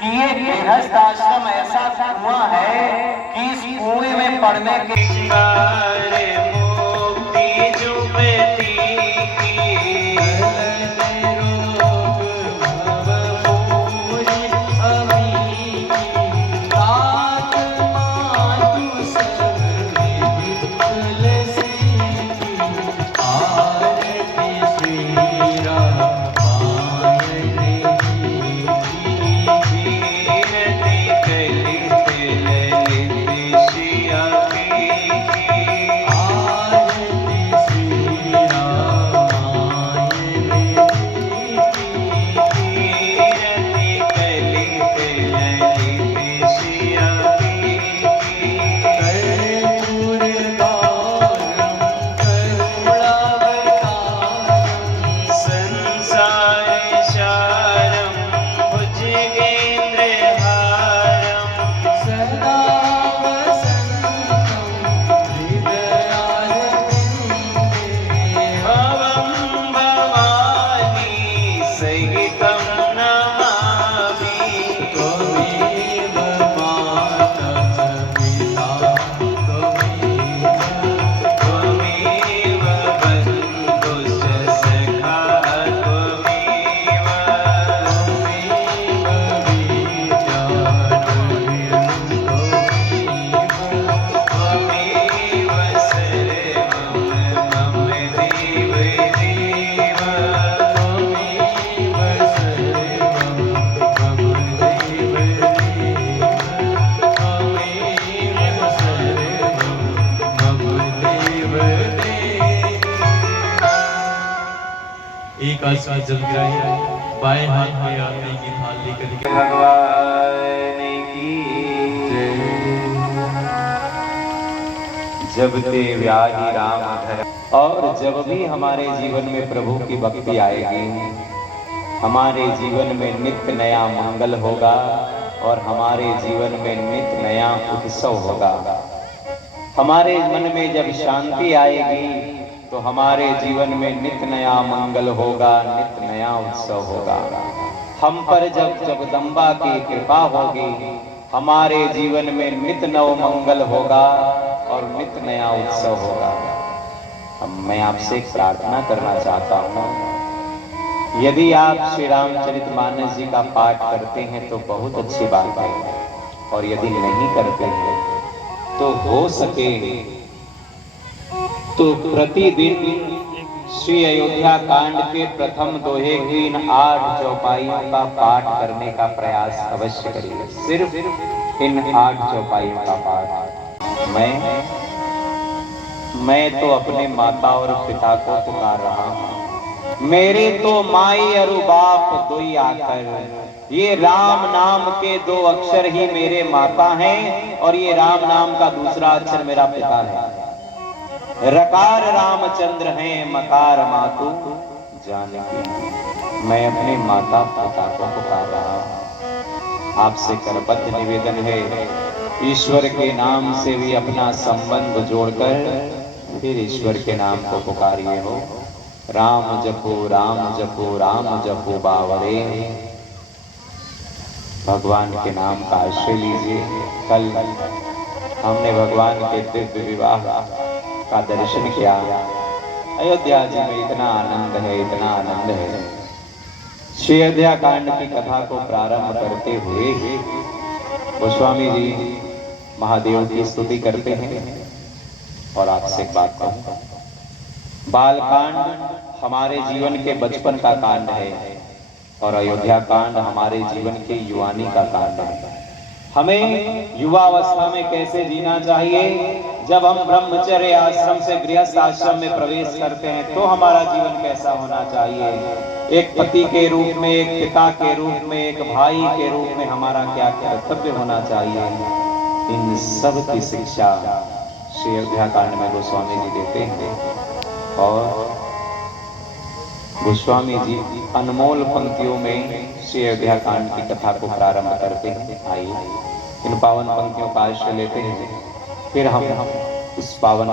कि ये गृहस्थ आश्रम ऐसा कुआं है कि इस कुएं में पड़ने के एक आसमान जल गिराई, बाएं हाथ में आरती की थाल लेकर भगवान की जब ते व्याधि राम धर। और जब भी हमारे जीवन में प्रभु की भक्ति आएगी, हमारे जीवन में नित्य नया मंगल होगा और हमारे जीवन में नित्य नया उत्सव होगा। हमारे मन में जब शांति आएगी तो हमारे जीवन में नित्य नया मंगल होगा, नित्य नया उत्सव होगा। हम पर जब जगदम्बा की कृपा होगी, हमारे जीवन में नित्य नव मंगल होगा और नित्य नया उत्सव होगा। अब मैं आपसे एक प्रार्थना करना चाहता हूँ। यदि आप श्री रामचरितमानस जी का पाठ करते हैं तो बहुत अच्छी बात है, और यदि नहीं करते हैं तो हो सके तो प्रतिदिन श्री अयोध्या कांड के प्रथम दोहे की इन 8 चौपाइयों का पाठ करने का प्रयास अवश्य करिए। सिर्फ इन 8 चौपाइयों का पाठ। मैं तो अपने माता और पिता को पुकार रहा हूँ। मेरे तो माई और बाप दोई आकर। ये राम नाम के 2 अक्षर ही मेरे माता हैं और ये राम नाम का दूसरा अक्षर मेरा पिता है। रकार रामचंद्र हैं, मकार मातु जानकी। मैं अपने माता पिता को पुकार रहा हूँ। आपसे करबद्ध निवेदन है, ईश्वर के नाम से भी अपना संबंध जोड़कर फिर ईश्वर के नाम को पुकारिए हो। राम जपो राम जपो राम जपो बावरे। भगवान के नाम का आश्रय लीजिए। कल हमने भगवान के दिव्य विवाह का दर्शन किया। अयोध्या जी में इतना आनंद है, इतना आनंद है। श्री अयोध्या कांड की कथा को प्रारंभ करते हुए गोस्वामी जी महादेव की स्तुति करते हैं। और आपसे एक बात कहूं, बाल कांड हमारे जीवन के बचपन का कांड है और अयोध्या कांड हमारे जीवन के युवानी का कांड है। हमें युवावस्था में कैसे जीना चाहिए, जब हम ब्रह्मचर्य आश्रम से गृहस्थ आश्रम में प्रवेश करते हैं तो हमारा जीवन कैसा होना चाहिए। एक पति के रूप में, एक पिता के रूप में, एक भाई के रूप में हमारा क्या कर्तव्य होना चाहिए, इन सब की शिक्षा श्री अयोध्या कांड में गोस्वामी जी देते हैं। और गोस्वामी जी अनमोल पंक्तियों में श्री अयोध्या कांड की कथा को प्रारंभ करते हैं। आइए इन पावन पंक्तियों का आश्रय लेते हैं, फिर हम इस पावन